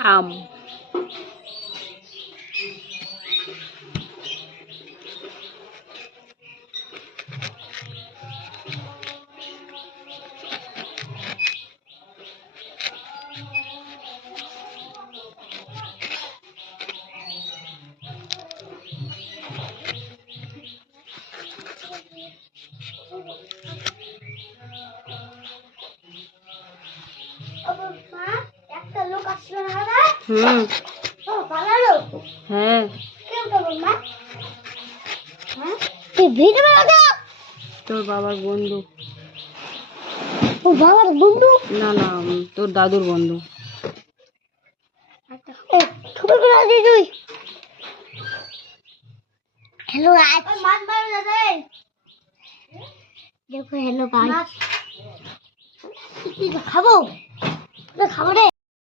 আম। হ্যাঁ তোর বাবার বন্ধু। বাবার বন্ধু? না না, তোর দাদুর বন্ধু। তুই হ্যালো দেখো, হ্যালো গাইস, খাবো খাবো রে।